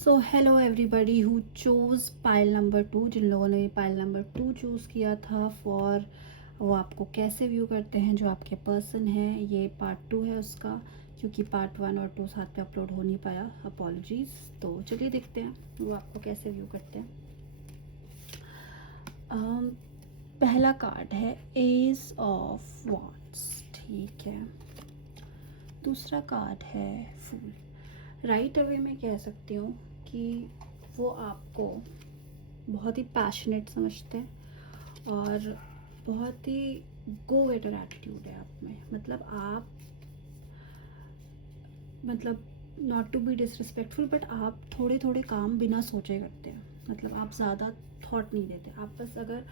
So hello everybody who choose pile number 2। जिन लोगों ने pile number 2 choose किया था फॉर वो आपको कैसे व्यू करते हैं जो आपके पर्सन हैं, ये पार्ट 2 है उसका, क्योंकि पार्ट 1 और 2 साथ में अपलोड हो नहीं पाया, अपॉलॉजीज़। तो चलिए देखते हैं वो आपको कैसे व्यू करते हैं। पहला कार्ड है एस ऑफ वॉन्ड्स, ठीक है। दूसरा कार्ड है फूल। राइट अवे मैं कह सकती हूँ कि वो आपको बहुत ही पैशनेट समझते हैं और बहुत ही गो गेटर एटीट्यूड है आप में। मतलब not to be disrespectful, but आप थोड़े थोड़े काम बिना सोचे करते हैं। मतलब आप ज़्यादा थॉट नहीं देते, आप बस अगर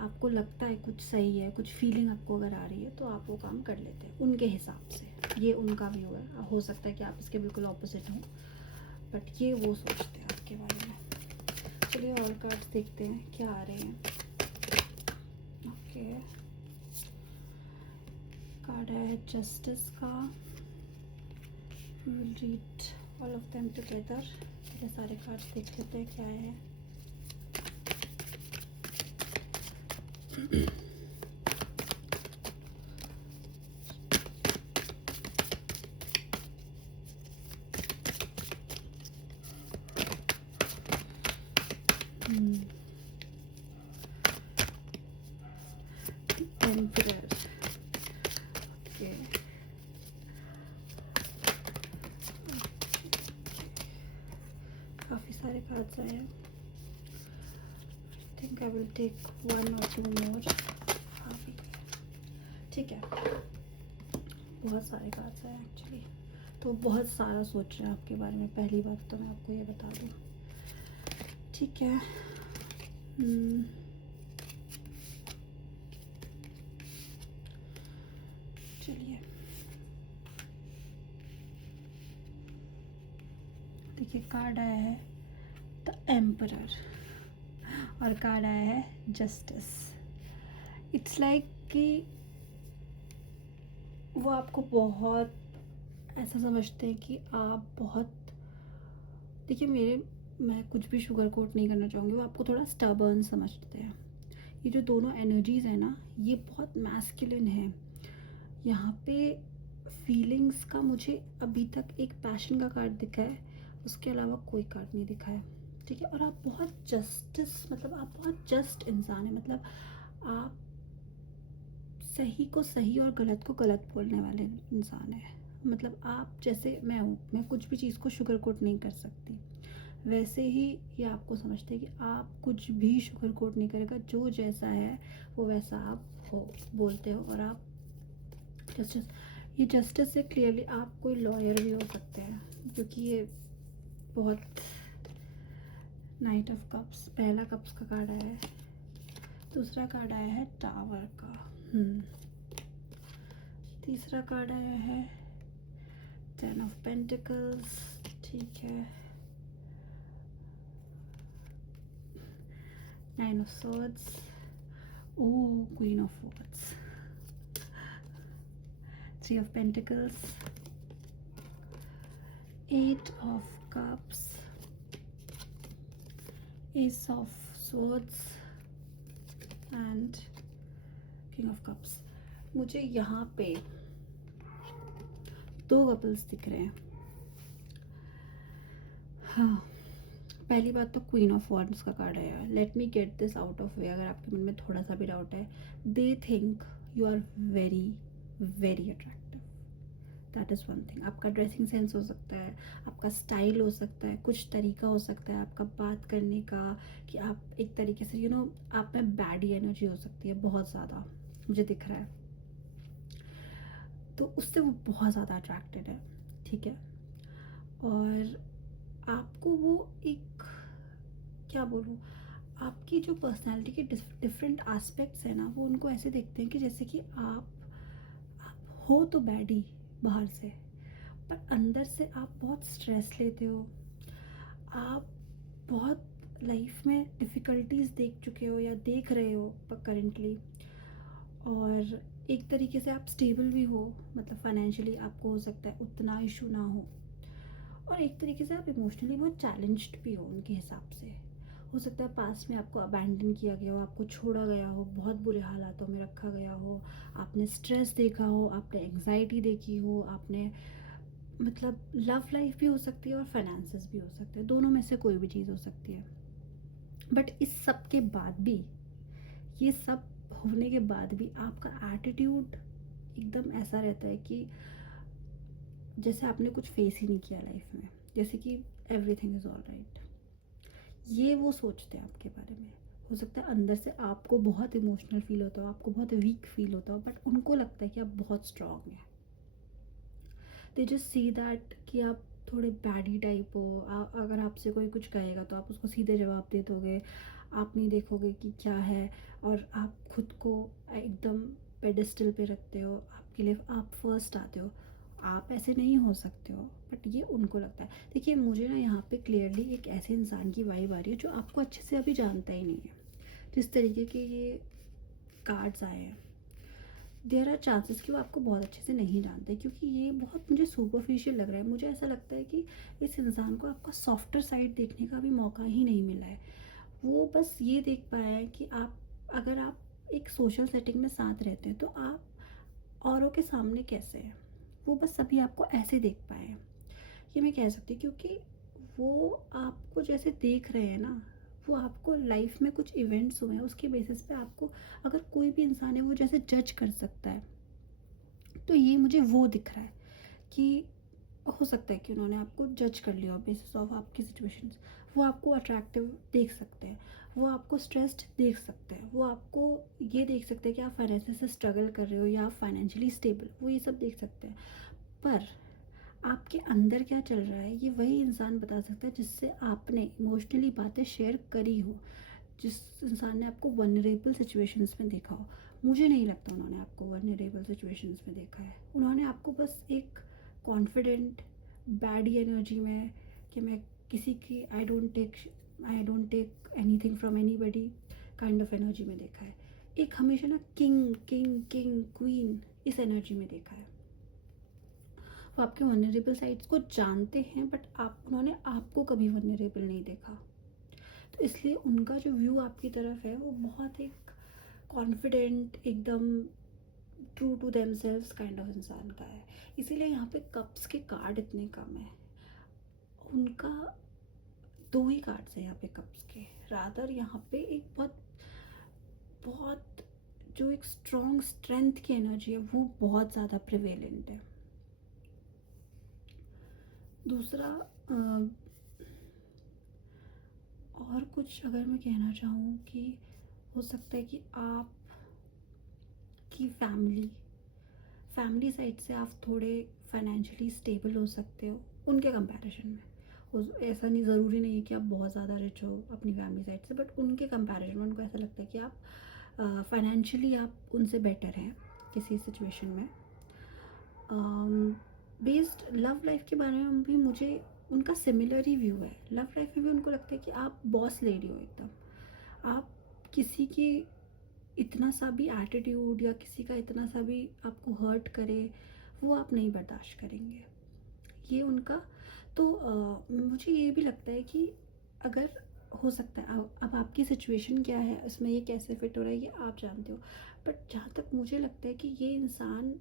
आपको लगता है कुछ सही है, कुछ फीलिंग आपको अगर आ रही है तो आप वो काम कर लेते हैं उनके हिसाब से। ये उनका व्यू है, हो सकता है कि आप इसके बिल्कुल ऑपोजिट हों, बट ये वो सोचते हैं आपके बारे में। चलिए और कार्ड्स देखते हैं क्या आ रहे हैं। ओके, कार्ड है जस्टिस का। We will read all of them together. चलिए सारे कार्ड्स देख लेते हैं क्या है। Emperor, okay. काफ़ी सारे कार्ड्स आए हैं। I think I will take 1 or 2 more. ठीक है, बहुत सारे कार्ड्स हैं एक्चुअली, तो बहुत सारा सोच रहे हैं आपके बारे में। पहली बात तो मैं आपको ये बता दूँ, ठीक है। चलिए देखिए, कार्ड आया है द एम्परर और कार्ड आया है जस्टिस। इट्स लाइक कि वो आपको बहुत ऐसा समझते हैं कि आप बहुत, देखिए मैं कुछ भी शुगर कोट नहीं करना चाहूँगी, वो आपको थोड़ा स्टबर्न समझते हैं। ये जो दोनों एनर्जीज़ है ना, ये बहुत मैस्कुलिन है। यहाँ पे फीलिंग्स का मुझे अभी तक एक पैशन का कार्ड दिखा है, उसके अलावा कोई कार्ड नहीं दिखा है, ठीक है। और आप बहुत मतलब आप बहुत जस्ट इंसान हैं। मतलब आप सही को सही और गलत को गलत बोलने वाले इंसान हैं। मतलब आप जैसे मैं हूँ, मैं कुछ भी चीज़ को शुगर कोट नहीं कर सकती, वैसे ही ये आपको समझते हैं कि आप कुछ भी शुगर कोट नहीं करेगा, जो जैसा है वो वैसा आप हो बोलते हो। और आप जस्टिस, ये जस्टिस से क्लियरली आप कोई लॉयर भी हो सकते हैं, क्योंकि ये बहुत नाइट ऑफ कप्स, पहला कप्स का कार्ड आया है। दूसरा कार्ड आया है टावर का। तीसरा कार्ड आया है 10 ऑफ पेंटिकल्स, ठीक है। 9 of swords, oh queen of wards, 3 of pentacles, 8 of cups, S of swords and king of cups. मुझे यहाँ पे 2 कपल्स दिख रहे हैं। हाँ, पहली बात तो क्वीन ऑफ वॉन्ड्स का कार्ड है। Let me get this out of way, अगर आपके मन में थोड़ा सा भी डाउट है। They think you are very very attractive, that is one thing. आपका ड्रेसिंग सेंस हो सकता है, आपका स्टाइल हो सकता है, कुछ तरीका हो सकता है आपका बात करने का, कि आप एक तरीके से आप में बैडी एनर्जी हो सकती है बहुत ज़्यादा, मुझे दिख रहा है। तो उससे वो बहुत ज़्यादा अट्रैक्टेड है, ठीक है। और आपको वो एक, क्या बोलूँ, आपकी जो पर्सनालिटी के डिफरेंट एस्पेक्ट्स हैं ना, वो उनको ऐसे देखते हैं कि जैसे कि आप हो तो बैडी बाहर से, पर अंदर से आप बहुत स्ट्रेस लेते हो। आप बहुत लाइफ में डिफ़िकल्टीज़ देख चुके हो या देख रहे हो करेंटली, और एक तरीके से आप स्टेबल भी हो, मतलब फाइनेंशियली आपको हो सकता है उतना इशू ना हो। और एक तरीके से आप इमोशनली बहुत चैलेंज्ड भी हो उनके हिसाब से। हो सकता है पास्ट में आपको अबैंडन किया गया हो, आपको छोड़ा गया हो, बहुत बुरे हालातों में रखा गया हो, आपने स्ट्रेस देखा हो, आपने एंग्जाइटी देखी हो, आपने मतलब लव लाइफ भी हो सकती है और फाइनेंसेस भी हो सकते हैं, दोनों में से कोई भी चीज़ हो सकती है। बट इस सब के बाद भी, ये सब होने के बाद भी आपका एटीट्यूड एकदम ऐसा रहता है कि जैसे आपने कुछ फेस ही नहीं किया लाइफ में, जैसे कि एवरीथिंग इज़ ऑल राइट। ये वो सोचते हैं आपके बारे में। हो सकता है अंदर से आपको बहुत इमोशनल फील होता हो, आपको बहुत वीक फील होता हो, बट उनको लगता है कि आप बहुत स्ट्रांग हैं। दे जस्ट सी दैट कि आप थोड़े बैडी टाइप हो। अगर आपसे कोई कुछ कहेगा तो आप उसको सीधे जवाब दे दोगे, आप नहीं देखोगे कि क्या है, और आप खुद को एकदम पेडिस्टल पे रखते हो, आपके लिए आप फर्स्ट आते हो। आप ऐसे नहीं हो सकते हो, बट ये उनको लगता है। देखिए मुझे ना यहाँ पे क्लियरली एक ऐसे इंसान की वाइब आ रही है जो आपको अच्छे से अभी जानता ही नहीं है। जिस तरीके के ये कार्ड्स आए हैं, देयर आर चांसेस कि वो आपको बहुत अच्छे से नहीं जानते, क्योंकि ये बहुत मुझे सुपरफिशियल लग रहा है। मुझे ऐसा लगता है कि इस इंसान को आपका सॉफ्टर साइड देखने का भी मौका ही नहीं मिला है। वो बस ये देख पाया है कि आप, अगर आप एक सोशल सेटिंग में साथ रहते हैं तो आप औरों के सामने कैसे हैं। वो बस अभी आपको ऐसे देख पाए हैं, ये मैं कह सकती हूँ, क्योंकि वो आपको जैसे देख रहे हैं ना, वो आपको लाइफ में कुछ इवेंट्स हुए हैं उसके बेसिस पे आपको, अगर कोई भी इंसान है वो जैसे जज कर सकता है, तो ये मुझे वो दिख रहा है कि हो सकता है कि उन्होंने आपको जज कर लिया बेसिस ऑफ आपकी सिचुएशंस। वो आपको अट्रैक्टिव देख सकते हैं, वो आपको स्ट्रेस्ड देख सकते हैं, वो आपको ये देख सकते हैं कि आप फाइनेंस से स्ट्रगल कर रहे हो या आप फाइनेंशियली स्टेबल, वो ये सब देख सकते हैं। पर आपके अंदर क्या चल रहा है ये वही इंसान बता सकता है जिससे आपने इमोशनली बातें शेयर करी हो, जिस इंसान ने आपको वनरेबल सिचुएशंस में देखा हो। मुझे नहीं लगता उन्होंने आपको वनरेबल सिचुएशंस में देखा है। उन्होंने आपको बस एक कॉन्फिडेंट बैडी एनर्जी में, कि मैं किसी की I don't take anything from anybody kind of energy में देखा है। एक हमेशा ना किंग किंग किंग क्वीन इस एनर्जी में देखा है। वो आपके वनरेबल साइड्स को जानते हैं, बट उन्होंने आपको कभी वनरेबल नहीं देखा। तो इसलिए उनका जो व्यू आपकी तरफ है वो बहुत एक कॉन्फिडेंट, एकदम true to themselves kind of इंसान का है। इसीलिए यहाँ पे कप्स के कार्ड इतने कम है। उनका दो ही कार्ड्स है यहाँ पे कप्स के। रादर यहाँ पे एक बहुत बहुत जो एक स्ट्रॉन्ग स्ट्रेंथ की एनर्जी है वो बहुत ज़्यादा प्रिवेलेंट है। दूसरा और कुछ अगर मैं कहना चाहूँ कि हो सकता है कि आप की फैमिली साइड से आप थोड़े फाइनेंशियली स्टेबल हो सकते हो उनके कंपैरिजन में। ऐसा नहीं, ज़रूरी नहीं है कि आप बहुत ज़्यादा रिच हो अपनी फैमिली साइड से, बट उनके कंपैरिजन में उनको ऐसा लगता है कि आप फाइनेंशियली आप उनसे बेटर हैं किसी सिचुएशन में। बेस्ड लव लाइफ के बारे में भी मुझे उनका सिमिलर ही व्यू है। लव लाइफ में भी उनको लगता है कि आप बॉस लेडी हो एकदम। आप किसी की इतना सा भी एटीट्यूड या किसी का इतना सा भी आपको हर्ट करे वो आप नहीं बर्दाश्त करेंगे, ये उनका। तो मुझे ये भी लगता है कि अगर हो सकता है, अब आपकी सिचुएशन क्या है इसमें ये कैसे फिट हो रहा है ये आप जानते हो, बट जहाँ तक मुझे लगता है कि ये इंसान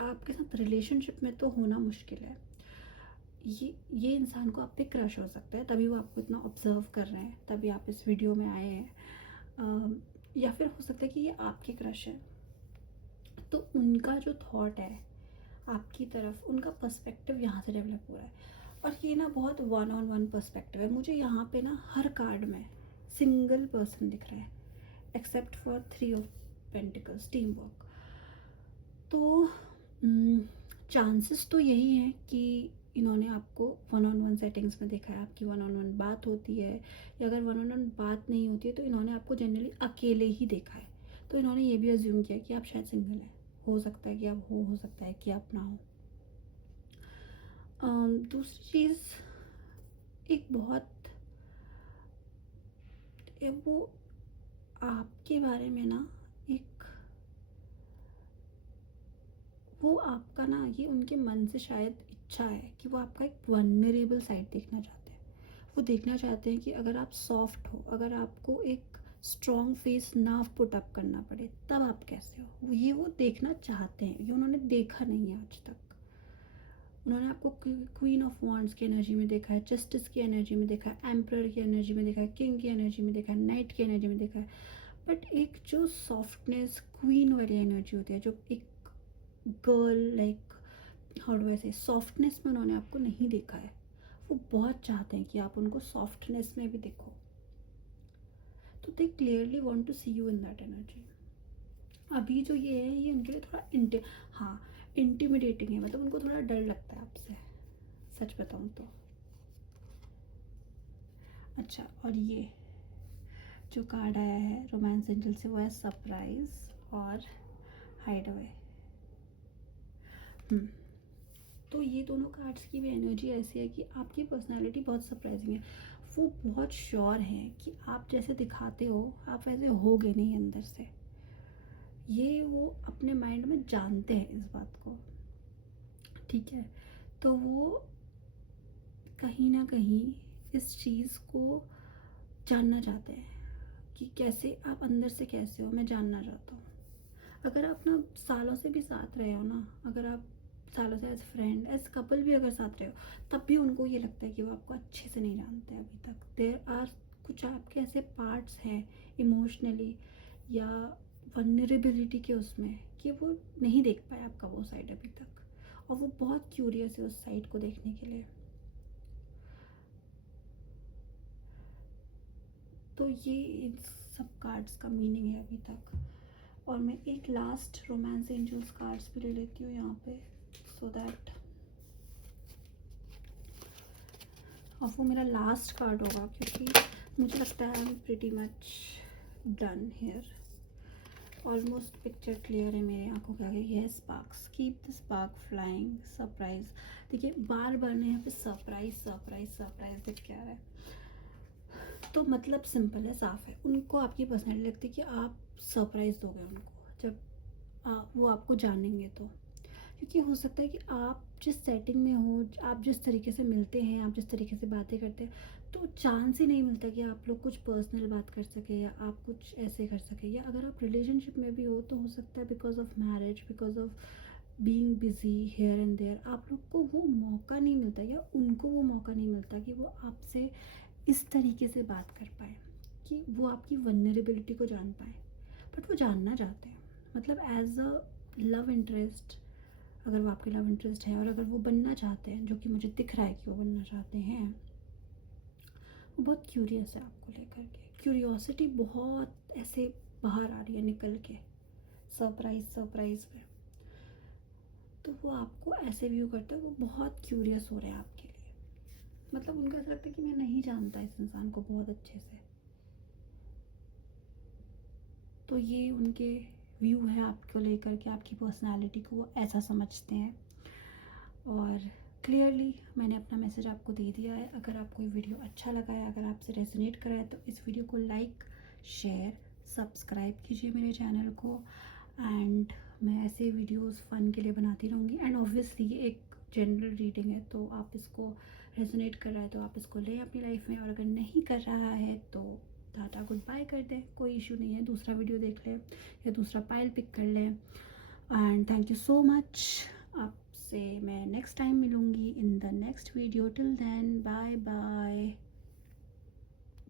आपके साथ रिलेशनशिप में तो होना मुश्किल है। ये इंसान को आप पे क्रश हो सकता है, तभी वो आपको इतना ऑब्जर्व कर रहे हैं, तभी आप इस वीडियो में आए हैं। या फिर हो सकता है कि ये आपके क्रश है, तो उनका जो थॉट है आपकी तरफ, उनका पर्सपेक्टिव यहाँ से डेवलप हो रहा है। और ये ना बहुत वन ऑन वन पर्सपेक्टिव है। मुझे यहाँ पे ना हर कार्ड में सिंगल पर्सन दिख रहा है, except for 3 of pentacles, team work. तो चांसेस तो यही हैं कि इन्होंने आपको वन ऑन वन सेटिंग्स में देखा है, आपकी वन ऑन वन बात होती है, या अगर वन ऑन वन बात नहीं होती है तो इन्होंने आपको जनरली अकेले ही देखा है। तो इन्होंने ये भी अज्यूम किया कि आप शायद सिंगल हैं। हो सकता है कि आप हो सकता है कि आप ना हो। दूसरी चीज़, एक बहुत वो आपके बारे में ना, एक वो आपका ना, ये उनके मन से शायद अच्छा है कि वो आपका एक वल्नरेबल साइड देखना चाहते हैं। वो देखना चाहते हैं कि अगर आप सॉफ्ट हो, अगर आपको एक स्ट्रॉन्ग फेस ना पुट अप करना पड़े, तब आप कैसे हो, ये वो देखना चाहते हैं। ये उन्होंने देखा नहीं है आज तक। उन्होंने आपको क्वीन ऑफ वॉन्ड्स की एनर्जी में देखा है, जस्टिस की एनर्जी में देखा है, एम्परर की एनर्जी में देखा है, किंग की एनर्जी में देखा है, नाइट की एनर्जी में देखा है। बट एक जो सॉफ्टनेस क्वीन वाली एनर्जी होती है, जो एक girl like, how do I से, सॉफ्टनेस में उन्होंने आपको नहीं देखा है। वो बहुत चाहते हैं कि आप उनको सॉफ्टनेस में भी देखो। तो they clearly want to see you in that energy. अभी जो ये है, ये उनके लिए थोड़ा हाँ, इंटिमिडेटिंग है, मतलब उनको थोड़ा डर लगता है आपसे, सच बताऊँ तो। अच्छा, और ये जो कार्ड आया है रोमांस एंजल से, वो है सरप्राइज और हाइड अवे। तो ये दोनों कार्ड्स की भी एनर्जी ऐसी है कि आपकी पर्सनालिटी बहुत सरप्राइजिंग है। वो बहुत श्योर हैं कि आप जैसे दिखाते हो आप वैसे होगे नहीं अंदर से। ये वो अपने माइंड में जानते हैं इस बात को, ठीक है। तो वो कहीं ना कहीं इस चीज़ को जानना चाहते हैं कि कैसे आप अंदर से कैसे हो, मैं जानना चाहता हूँ। अगर आप ना सालों से भी साथ रहे हो ना, अगर आप सालों से एज फ्रेंड एज कपल भी अगर साथ रहे हो, तब भी उनको ये लगता है कि वो आपको अच्छे से नहीं जानते अभी तक। देयर आर कुछ आपके ऐसे पार्ट्स हैं इमोशनली या वनरेबिलिटी के उसमें, कि वो नहीं देख पाए आपका वो साइड अभी तक, और वो बहुत क्यूरियस है उस साइड को देखने के लिए। तो ये इन सब कार्ड्स का मीनिंग है अभी तक। और मैं एक लास्ट रोमांस एंजल्स कार्ड्स भी ले लेती हूँ यहाँ पे, सो दैट, और वो मेरा लास्ट कार्ड होगा, क्योंकि मुझे लगता है I am pretty much done here. Almost picture clear है मेरे आंखों के आगे। ये sparks, keep the spark flying, surprise. देखिए बार बार ना यहाँ पे सरप्राइज सरप्राइज सरप्राइज दिख क्या रहा है। तो मतलब सिंपल है, साफ है, उनको आपकी पर्सनैलिटी लगती है कि आप सरप्राइज दोगे उनको जब वो आपको जानेंगे तो। क्योंकि हो सकता है कि आप जिस सेटिंग में हो, आप जिस तरीके से मिलते हैं, आप जिस तरीके से बातें करते हैं, तो चांस ही नहीं मिलता कि आप लोग कुछ पर्सनल बात कर सके या आप कुछ ऐसे कर सके। या अगर आप रिलेशनशिप में भी हो तो हो सकता है because of marriage, because of being busy here and there, आप लोग को वो मौका नहीं मिलता या उनको वो मौका नहीं मिलता कि वो आपसे इस तरीके से बात कर पाए, कि वो आपकी वनरेबिलिटी को जान पाए। बट वो जानना चाहते हैं, मतलब एज अ लव इंटरेस्ट, अगर वो आपके लव इंटरेस्ट है और अगर वो बनना चाहते हैं, जो कि मुझे दिख रहा है कि वो बनना चाहते हैं, वो बहुत क्यूरियस है आपको लेकर के। क्यूरियोसिटी बहुत ऐसे बाहर आ रही है निकल के, सरप्राइज सरप्राइज में। तो वो आपको ऐसे व्यू करते हैं, वो बहुत क्यूरियस हो रहे हैं आपके लिए। मतलब उनको ऐसा लगता है कि मैं नहीं जानता इस इंसान को बहुत अच्छे से। तो ये उनके व्यू है आपको लेकर के, आपकी पर्सनालिटी को वो ऐसा समझते हैं। और क्लियरली मैंने अपना मैसेज आपको दे दिया है। अगर आपको ये वीडियो अच्छा लगा है, अगर आपसे रेजोनेट करा है, तो इस वीडियो को लाइक, शेयर, सब्सक्राइब कीजिए मेरे चैनल को। एंड मैं ऐसे वीडियोस फ़न के लिए बनाती रहूँगी। एंड ऑब्वियसली ये एक जनरल रीडिंग है, तो आप इसको रेजोनेट कर रहा है तो आप इसको लें अपनी लाइफ में, और अगर नहीं कर रहा है तो टाटा गुड बाय कर दें, कोई इशू नहीं है, दूसरा वीडियो देख लें या दूसरा पाइल पिक कर लें। And thank you so much. आपसे मैं नेक्स्ट टाइम मिलूँगी in the next video. Till then bye bye.